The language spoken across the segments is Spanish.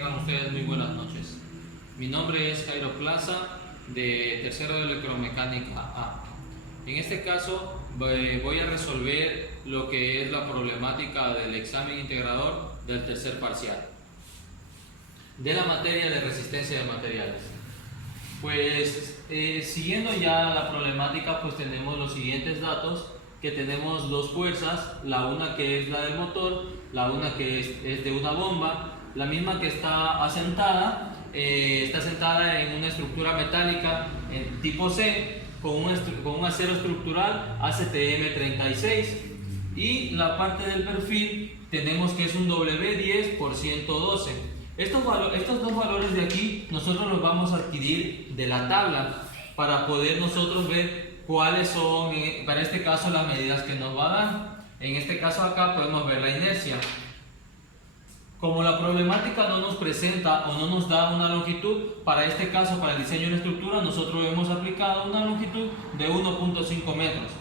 tengan ustedes muy buenas noches. Mi nombre es Jairo Plaza, de tercero de electromecánica A. En este caso voy a resolver lo que es la problemática del examen integrador del tercer parcial de la materia de resistencia de materiales. Pues siguiendo ya la problemática, pues tenemos los siguientes datos, que tenemos dos fuerzas, la una que es la del motor, la una que es de una bomba, la misma que está asentada en una estructura metálica en tipo C con un acero estructural ACTM36, y la parte del perfil tenemos que es un W10 por 112. Estos dos valores de aquí nosotros los vamos a adquirir de la tabla para poder nosotros ver cuáles son, para este caso, las medidas que nos va a dar. En este caso acá podemos ver la inercia. Como la problemática no nos presenta o no nos da una longitud, para este caso, para el diseño de la estructura, nosotros hemos aplicado una longitud de 1.5 metros.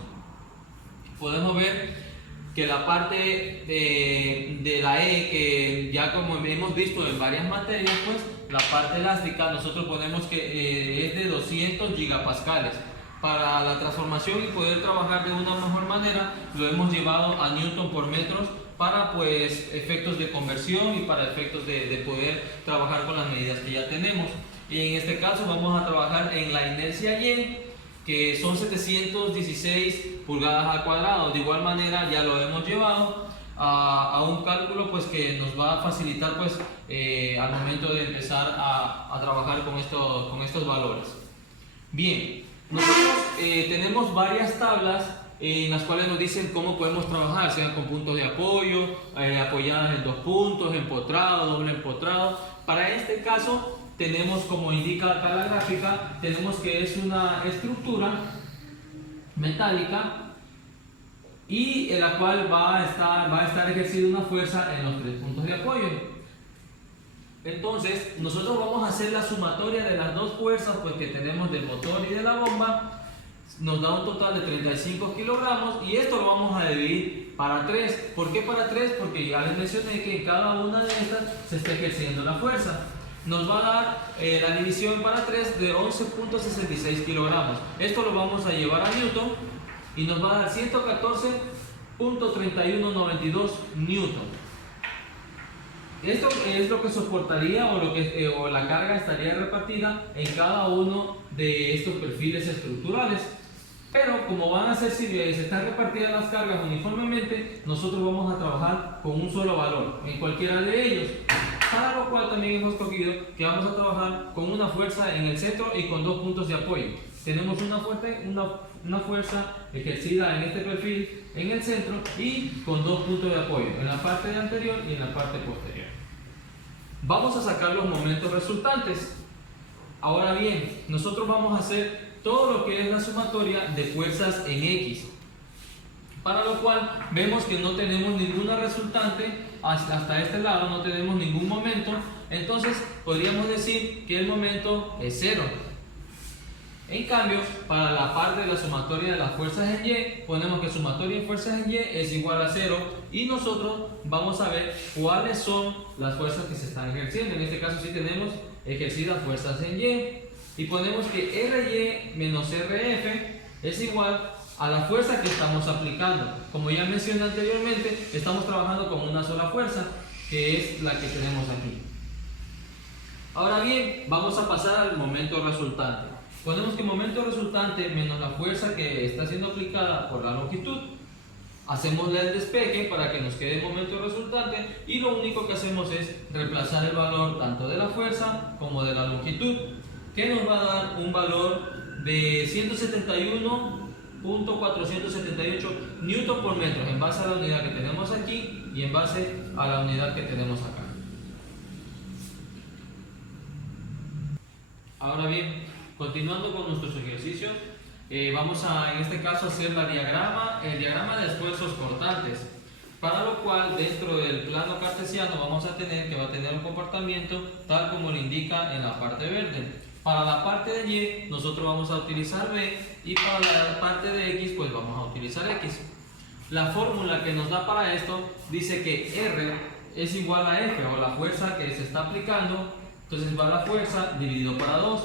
Podemos ver que la parte de la E, que ya como hemos visto en varias materias, pues la parte elástica nosotros ponemos que es de 200 gigapascales. Para la transformación y poder trabajar de una mejor manera, lo hemos llevado a newton por metros para pues efectos de conversión y para efectos de poder trabajar con las medidas que ya tenemos. Y en este caso vamos a trabajar en la inercia Y, que son 716 pulgadas al cuadrado. De igual manera ya lo hemos llevado a un cálculo pues que nos va a facilitar pues al momento de empezar a trabajar con estos valores. Bien, nosotros tenemos varias tablas en las cuales nos dicen cómo podemos trabajar, sean con puntos de apoyo, apoyadas en dos puntos, empotrado, doble empotrado. Para este caso tenemos, como indica acá la gráfica, tenemos que es una estructura metálica y en la cual va a estar ejercida una fuerza en los tres puntos de apoyo. Entonces nosotros vamos a hacer la sumatoria de las dos fuerzas pues, que tenemos del motor y de la bomba. Nos da un total de 35 kilogramos y esto lo vamos a dividir para 3. ¿Por qué para 3? Porque ya les mencioné que en cada una de estas se está ejerciendo la fuerza. Nos va a dar la división para 3 de 11.66 kilogramos. Esto lo vamos a llevar a newton y nos va a dar 114.3192 newton. Esto es lo que soportaría o la carga estaría repartida en cada uno de estos perfiles estructurales. Pero como van a ser, si se están repartidas las cargas uniformemente, nosotros vamos a trabajar con un solo valor en cualquiera de ellos. Para lo cual también hemos cogido que vamos a trabajar con una fuerza en el centro y con dos puntos de apoyo. Tenemos una fuerza ejercida en este perfil en el centro y con dos puntos de apoyo, en la parte anterior y en la parte posterior. Vamos a sacar los momentos resultantes. Ahora bien, nosotros vamos a hacer todo lo que es la sumatoria de fuerzas en X, para lo cual vemos que no tenemos ninguna resultante hasta este lado, no tenemos ningún momento. Entonces podríamos decir que el momento es 0. En cambio, para la parte de la sumatoria de las fuerzas en Y, ponemos que sumatoria de fuerzas en Y es igual a 0 y nosotros vamos a ver cuáles son las fuerzas que se están ejerciendo. En este caso sí tenemos ejercidas fuerzas en Y y ponemos que RY menos RF es igual a la fuerza que estamos aplicando. Como ya mencioné anteriormente, estamos trabajando con una sola fuerza, que es la que tenemos aquí. Ahora bien, vamos a pasar al momento resultante. Ponemos que momento resultante menos la fuerza que está siendo aplicada por la longitud. Hacemos el despeje para que nos quede el momento resultante y lo único que hacemos es reemplazar el valor tanto de la fuerza como de la longitud, que nos va a dar un valor de 171.478 newton por metro en base a la unidad que tenemos aquí y en base a la unidad que tenemos acá. Ahora bien, continuando con nuestros ejercicios, vamos a en este caso hacer el diagrama de esfuerzos cortantes, para lo cual dentro del plano cartesiano vamos a tener que va a tener un comportamiento tal como lo indica en la parte verde. Para la parte de Y nosotros vamos a utilizar B y para la parte de X pues vamos a utilizar X. La fórmula que nos da para esto dice que R es igual a F, o la fuerza que se está aplicando. Entonces va la fuerza dividido para 2.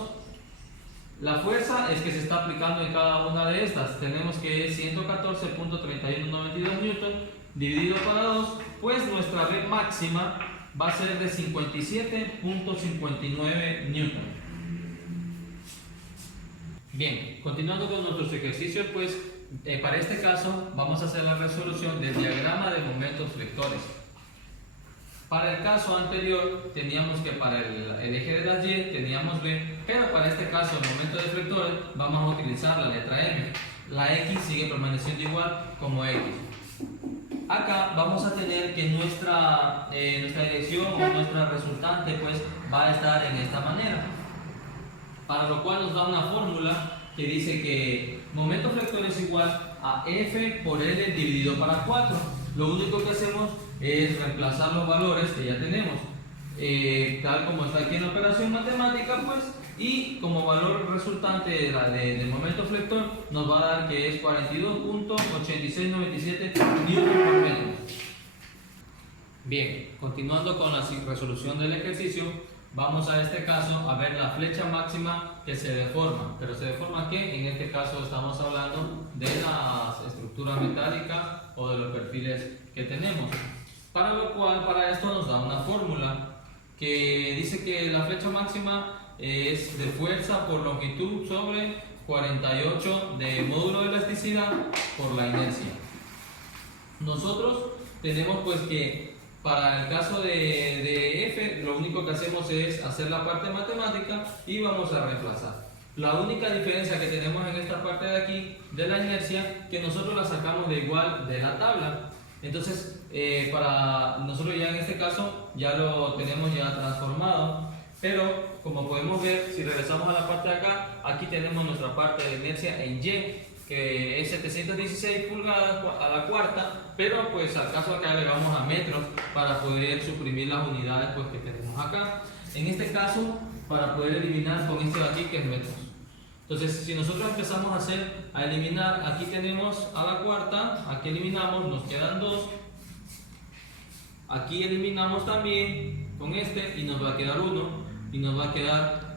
La fuerza es que se está aplicando en cada una de estas. Tenemos que es 114.3192 newton dividido para 2, pues nuestra B máxima va a ser de 57.59 newton. Bien, continuando con nuestros ejercicios, pues para este caso vamos a hacer la resolución del diagrama de momentos flectores. Para el caso anterior teníamos que para el eje de las Y teníamos B, pero para este caso, el momento de flectores, vamos a utilizar la letra M. La X sigue permaneciendo igual como X. Acá vamos a tener que nuestra dirección o nuestra resultante pues va a estar en esta manera. Para lo cual nos da una fórmula que dice que momento flector es igual a F por L dividido para 4. Lo único que hacemos es reemplazar los valores que ya tenemos, tal como está aquí en la operación matemática, pues, y como valor resultante del momento flector nos va a dar que es 42.8697 newton por metro. Bien, continuando con la resolución del ejercicio, vamos a este caso a ver la flecha máxima que se deforma. ¿Pero se deforma qué? En este caso estamos hablando de las estructuras metálicas o de los perfiles que tenemos. Para lo cual, para esto nos da una fórmula que dice que la flecha máxima es de fuerza por longitud sobre 48 de módulo de elasticidad por la inercia. Nosotros tenemos pues que para el caso de F, lo único que hacemos es hacer la parte matemática y vamos a reemplazar. La única diferencia que tenemos en esta parte de aquí, de la inercia, que nosotros la sacamos de igual de la tabla. Entonces, para nosotros ya en este caso, ya lo tenemos ya transformado. Pero, como podemos ver, si regresamos a la parte de acá, aquí tenemos nuestra parte de inercia en Y, que es 716 pulgadas a la cuarta, pero pues al caso acá le vamos a metros para poder suprimir las unidades pues, que tenemos acá. En este caso, para poder eliminar con este de aquí que es metros. Entonces, si nosotros empezamos a eliminar, aquí tenemos a la cuarta, aquí eliminamos, nos quedan 2. Aquí eliminamos también con este y nos va a quedar 1 y nos va a quedar,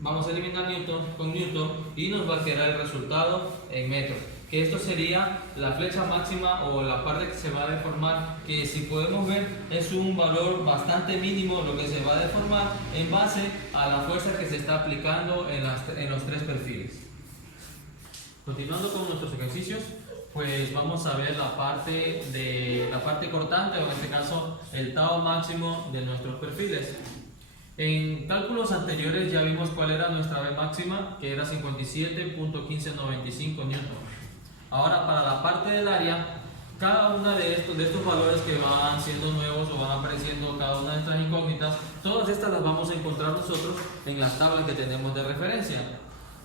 vamos a eliminar newton con newton y nos va a quedar el resultado en metros, que esto sería la flecha máxima o la parte que se va a deformar, que si podemos ver es un valor bastante mínimo lo que se va a deformar en base a la fuerza que se está aplicando en los tres perfiles. Continuando con nuestros ejercicios, pues vamos a ver la parte cortante, o en este caso el tau máximo de nuestros perfiles. En cálculos anteriores ya vimos cuál era nuestra B máxima, que era 57.1595 newton. Ahora para la parte del área, cada uno de estos valores que van siendo nuevos o van apareciendo, cada una de estas incógnitas, todas estas las vamos a encontrar nosotros en las tablas que tenemos de referencia.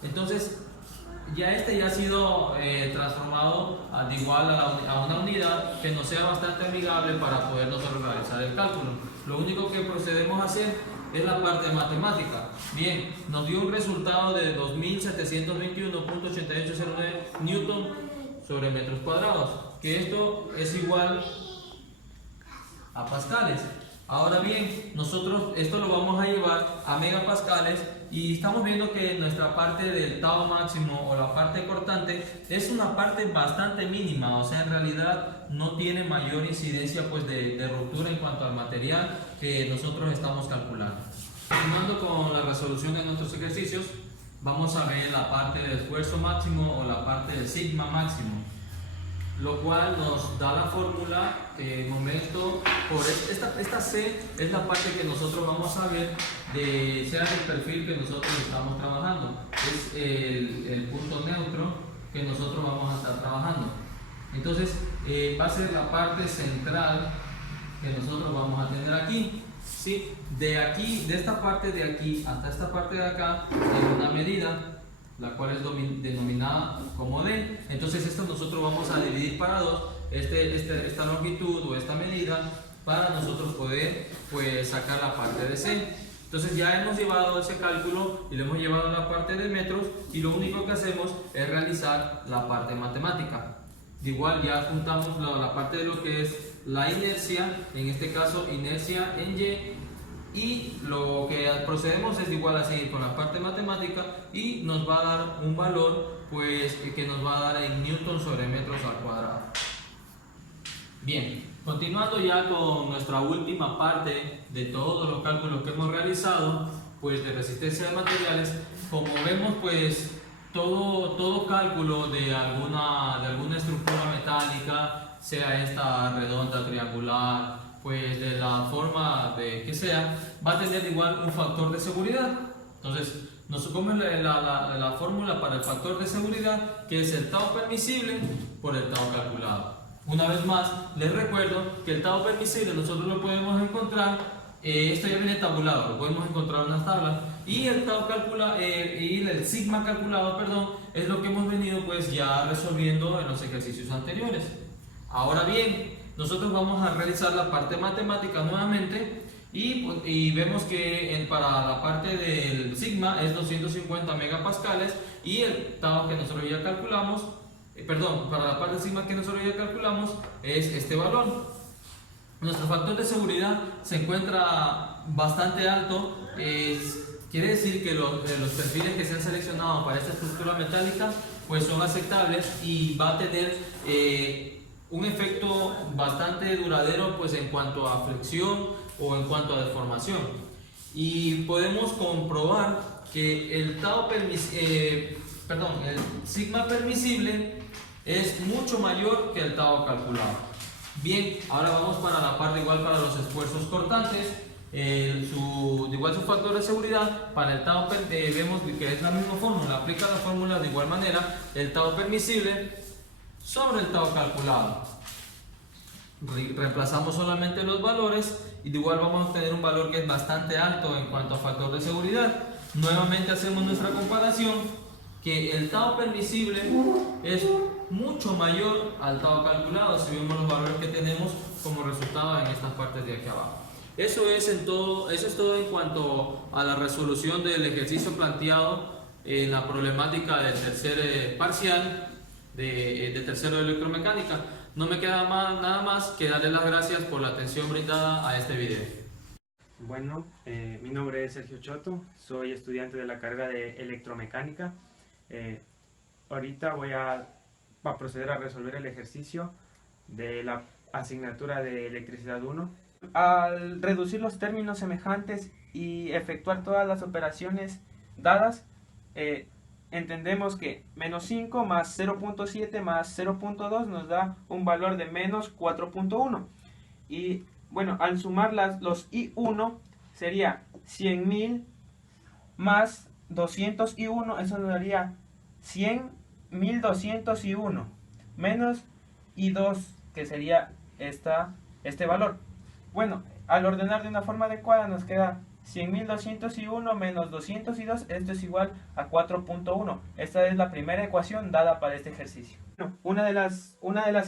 Entonces, ya ha sido transformado de igual a una unidad que nos sea bastante amigable para poder nosotros realizar el cálculo. Lo único que procedemos a hacer es la parte matemática. Bien, nos dio un resultado de 2721.8809 newton sobre metros cuadrados, que esto es igual a pascales. Ahora bien, nosotros esto lo vamos a llevar a megapascales y estamos viendo que nuestra parte del tau máximo o la parte cortante es una parte bastante mínima, o sea, en realidad no tiene mayor incidencia pues de ruptura en cuanto al material que nosotros estamos calculando. Continuando con la resolución de nuestros ejercicios, vamos a ver la parte del esfuerzo máximo o la parte del sigma máximo, lo cual nos da la fórmula momento por esta C es la parte que nosotros vamos a ver sea el perfil que nosotros estamos trabajando, es el punto neutro que nosotros vamos a estar trabajando. Entonces va a ser la parte central que nosotros vamos a tener aquí, ¿sí? De esta parte de aquí hasta esta parte de acá hay una medida, la cual es denominada como D. Entonces esto nosotros vamos a dividir para 2 esta longitud o esta medida para nosotros poder pues sacar la parte de C. Entonces ya hemos llevado ese cálculo y lo hemos llevado a la parte de metros y lo único que hacemos es realizar la parte matemática. De igual ya juntamos la parte de lo que es la inercia, en este caso inercia en y lo que procedemos es igual a seguir con la parte matemática y nos va a dar un valor pues que nos va a dar en newton sobre metros al cuadrado. Bien, continuando ya con nuestra última parte de todos los cálculos que hemos realizado, pues de resistencia de materiales, como vemos pues todo cálculo de alguna estructura metálica, sea esta redonda, triangular, pues de la forma de que sea, va a tener igual un factor de seguridad. Entonces, nos come la fórmula para el factor de seguridad, que es el tau permisible por el tau calculado. Una vez más, les recuerdo que el tau permisible nosotros lo podemos encontrar, esto ya viene tabulado, lo podemos encontrar en las tablas, y el tau y el sigma calculado, perdón, es lo que hemos venido pues ya resolviendo en los ejercicios anteriores. Ahora bien, nosotros vamos a realizar la parte matemática nuevamente y vemos que para la parte del sigma es 250 megapascales y el tau que nosotros ya calculamos, para la parte del sigma que nosotros ya calculamos es este valor. Nuestro factor de seguridad se encuentra bastante alto, quiere decir que los perfiles que se han seleccionado para esta estructura metálica pues son aceptables y va a tener un efecto bastante duradero pues en cuanto a flexión o en cuanto a deformación. Y podemos comprobar que el sigma permisible es mucho mayor que el tau calculado. Bien, ahora vamos para la parte igual para los esfuerzos cortantes. Igual su factor de seguridad para el tau vemos que es la misma fórmula, aplica la fórmula de igual manera, el tau permisible sobre el tau calculado. Reemplazamos solamente los valores y de igual vamos a obtener un valor que es bastante alto en cuanto a factor de seguridad. Nuevamente hacemos nuestra comparación, que el tau permisible es mucho mayor al tau calculado si vemos los valores que tenemos como resultado en estas partes de aquí abajo. Eso es todo en cuanto a la resolución del ejercicio planteado en la problemática del tercer parcial de tercero de electromecánica. No me queda nada más que darles las gracias por la atención brindada a este video. Bueno, mi nombre es Sergio Choto, soy estudiante de la carrera de electromecánica. Ahorita voy a proceder a resolver el ejercicio de la asignatura de electricidad 1. Al reducir los términos semejantes y efectuar todas las operaciones dadas, entendemos que menos 5 más 0.7 más 0.2 nos da un valor de menos 4.1. Y bueno, al sumar los I1 sería 100.000 más 201, eso nos daría 100.201 menos I2, que sería este valor. Bueno, al ordenar de una forma adecuada nos queda 100.201 menos 202, esto es igual a 4.1. Esta es la primera ecuación dada para este ejercicio. Bueno, una de las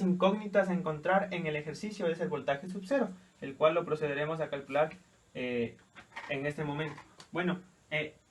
incógnitas a encontrar en el ejercicio es el voltaje sub cero, el cual lo procederemos a calcular en este momento. Bueno,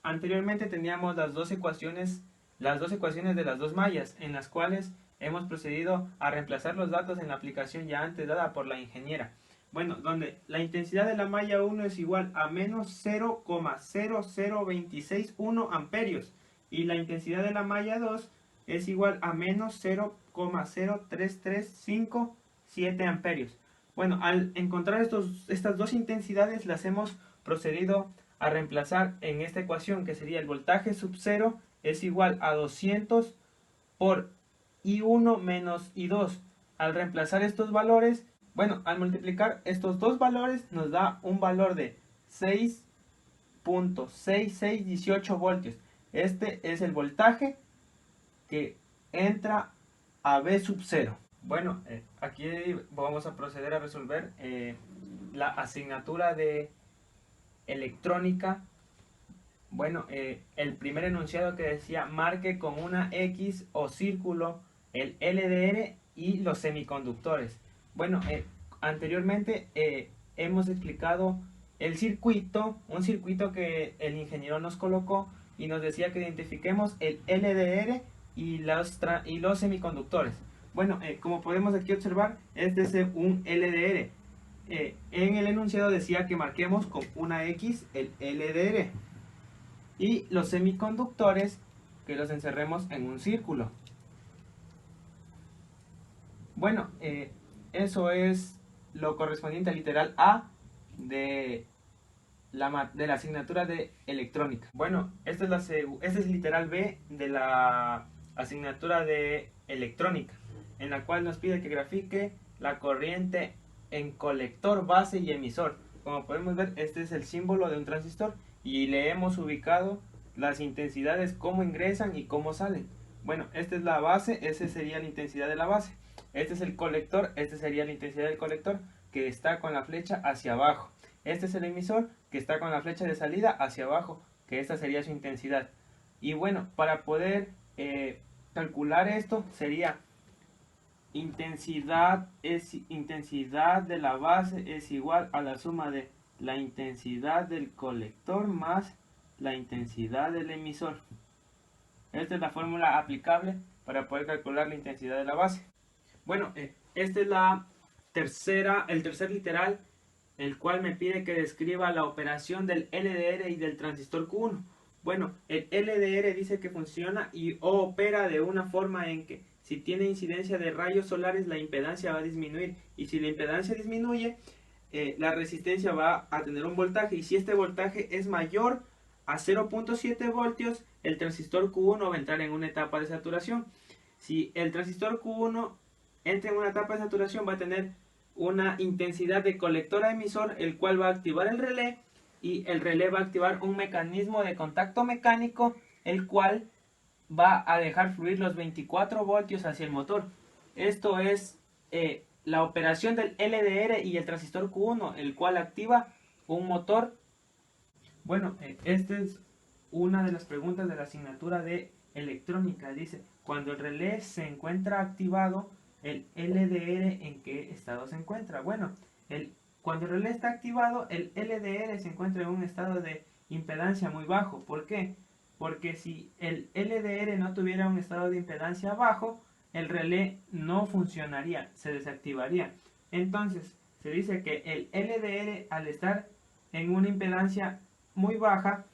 anteriormente teníamos las dos ecuaciones de las dos mallas, en las cuales hemos procedido a reemplazar los datos en la aplicación ya antes dada por la ingeniera. Bueno, donde la intensidad de la malla 1 es igual a menos 0,00261 amperios y la intensidad de la malla 2 es igual a menos 0,03357 amperios. Bueno, al encontrar estas dos intensidades las hemos procedido a reemplazar en esta ecuación, que sería el voltaje sub cero es igual a 200 por I1 menos I2. Al reemplazar estos valores, bueno, al multiplicar estos dos valores nos da un valor de 6.6618 voltios. Este es el voltaje que entra a V sub cero. Bueno, aquí vamos a proceder a resolver la asignatura de electrónica. Bueno, el primer enunciado que decía marque con una X o círculo el LDR y los semiconductores. Bueno, anteriormente hemos explicado el circuito, un circuito que el ingeniero nos colocó y nos decía que identifiquemos el LDR y los semiconductores. Bueno, como podemos aquí observar, este es un LDR. En el enunciado decía que marquemos con una X el LDR. Y los semiconductores que los encerremos en un círculo. Bueno, eso es lo correspondiente al literal A de la asignatura de electrónica. Bueno, este es el literal B de la asignatura de electrónica, en la cual nos pide que grafique la corriente en colector, base y emisor. Como podemos ver, este es el símbolo de un transistor y le hemos ubicado las intensidades, cómo ingresan y cómo salen. Bueno, esta es la base, esa sería la intensidad de la base. Este es el colector, esta sería la intensidad del colector, que está con la flecha hacia abajo. Este es el emisor, que está con la flecha de salida hacia abajo, que esta sería su intensidad. Y bueno, para poder calcular esto sería intensidad de la base es igual a la suma de la intensidad del colector más la intensidad del emisor. Esta es la fórmula aplicable para poder calcular la intensidad de la base. Bueno, esta es el tercer literal, el cual me pide que describa la operación del LDR y del transistor Q1. Bueno, el LDR dice que funciona y opera de una forma en que si tiene incidencia de rayos solares la impedancia va a disminuir, y si la impedancia disminuye la resistencia va a tener un voltaje, y si este voltaje es mayor a 0.7 voltios el transistor Q1 va a entrar en una etapa de saturación. Si el transistor Q1 entra en una etapa de saturación va a tener una intensidad de colector a emisor, el cual va a activar el relé, y el relé va a activar un mecanismo de contacto mecánico, el cual va a dejar fluir los 24 voltios hacia el motor. Esto es la operación del LDR y el transistor Q1, el cual activa un motor. Bueno, esta es una de las preguntas de la asignatura de electrónica. Dice, cuando el relé se encuentra activado, el LDR ¿en qué estado se encuentra? Bueno, cuando el relé está activado, el LDR se encuentra en un estado de impedancia muy bajo. ¿Por qué? Porque si el LDR no tuviera un estado de impedancia bajo, el relé no funcionaría, se desactivaría. Entonces, se dice que el LDR, al estar en una impedancia muy baja,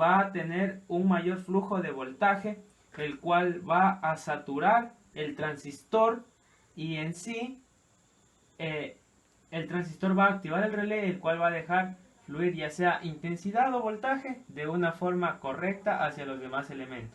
va a tener un mayor flujo de voltaje, el cual va a saturar el transistor, y en sí el transistor va a activar el relé, el cual va a dejar fluir ya sea intensidad o voltaje de una forma correcta hacia los demás elementos.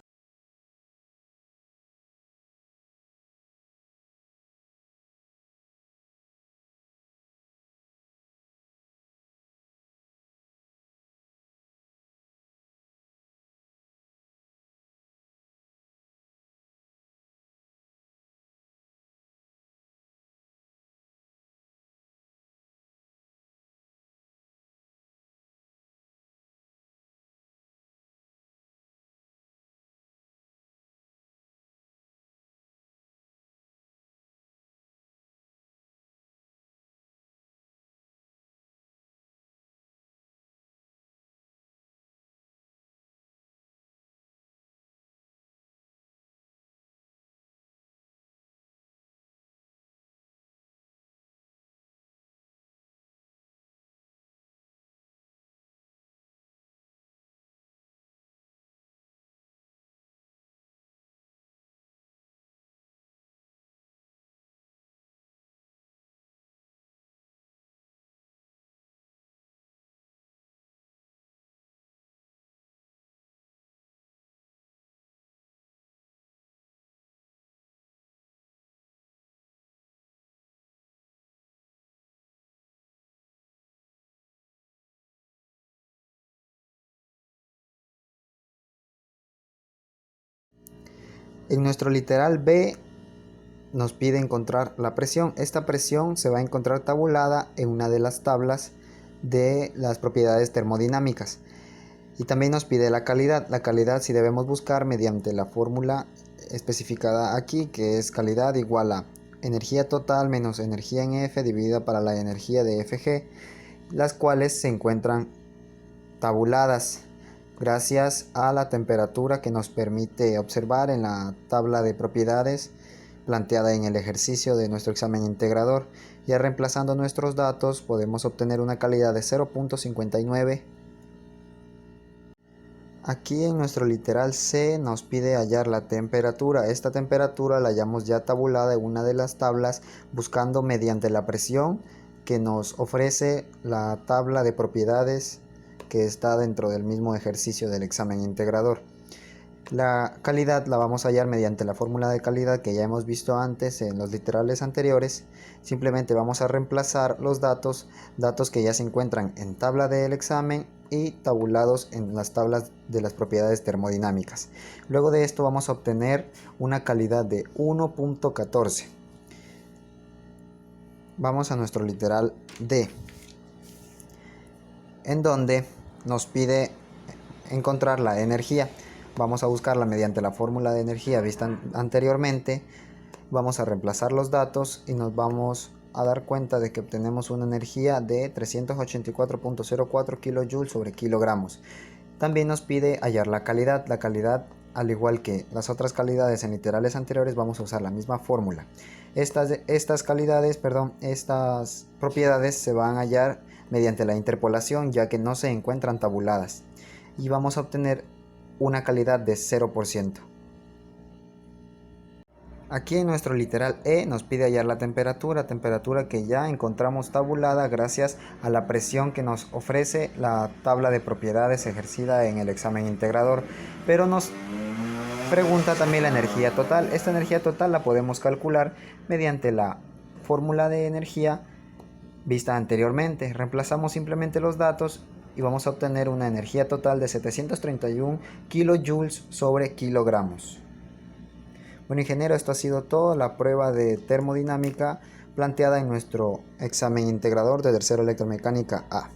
En nuestro literal B nos pide encontrar la presión. Esta presión se va a encontrar tabulada en una de las tablas de las propiedades termodinámicas. Y también nos pide la calidad. La calidad sí debemos buscar mediante la fórmula especificada aquí, que es calidad igual a energía total menos energía en F dividida para la energía de Fg, las cuales se encuentran tabuladas gracias a la temperatura que nos permite observar en la tabla de propiedades planteada en el ejercicio de nuestro examen integrador. Ya reemplazando nuestros datos podemos obtener una calidad de 0.59. Aquí en nuestro literal C nos pide hallar la temperatura. Esta temperatura la hallamos ya tabulada en una de las tablas, buscando mediante la presión que nos ofrece la tabla de propiedades que está dentro del mismo ejercicio del examen integrador. La calidad la vamos a hallar mediante la fórmula de calidad que ya hemos visto antes en los literales anteriores. Simplemente vamos a reemplazar los datos que ya se encuentran en tabla del examen y tabulados en las tablas de las propiedades termodinámicas. Luego de esto vamos a obtener una calidad de 1.14. Vamos a nuestro literal D, en donde nos pide encontrar la energía. Vamos a buscarla mediante la fórmula de energía vista anteriormente. Vamos a reemplazar los datos y nos vamos a dar cuenta de que obtenemos una energía de 384.04 kJ sobre kilogramos. También nos pide hallar la calidad. La calidad, al igual que las otras calidades en literales anteriores, vamos a usar la misma fórmula. Estas propiedades se van a hallar mediante la interpolación, ya que no se encuentran tabuladas, y vamos a obtener una calidad de 0%. Aquí en nuestro literal E nos pide hallar la temperatura que ya encontramos tabulada gracias a la presión que nos ofrece la tabla de propiedades ejercida en el examen integrador, pero nos pregunta también la energía total. Esta energía total la podemos calcular mediante la fórmula de energía vista anteriormente. Reemplazamos simplemente los datos y vamos a obtener una energía total de 731 kilojoules sobre kilogramos. Bueno, ingeniero, esto ha sido todo la prueba de termodinámica planteada en nuestro examen integrador de tercero electromecánica A.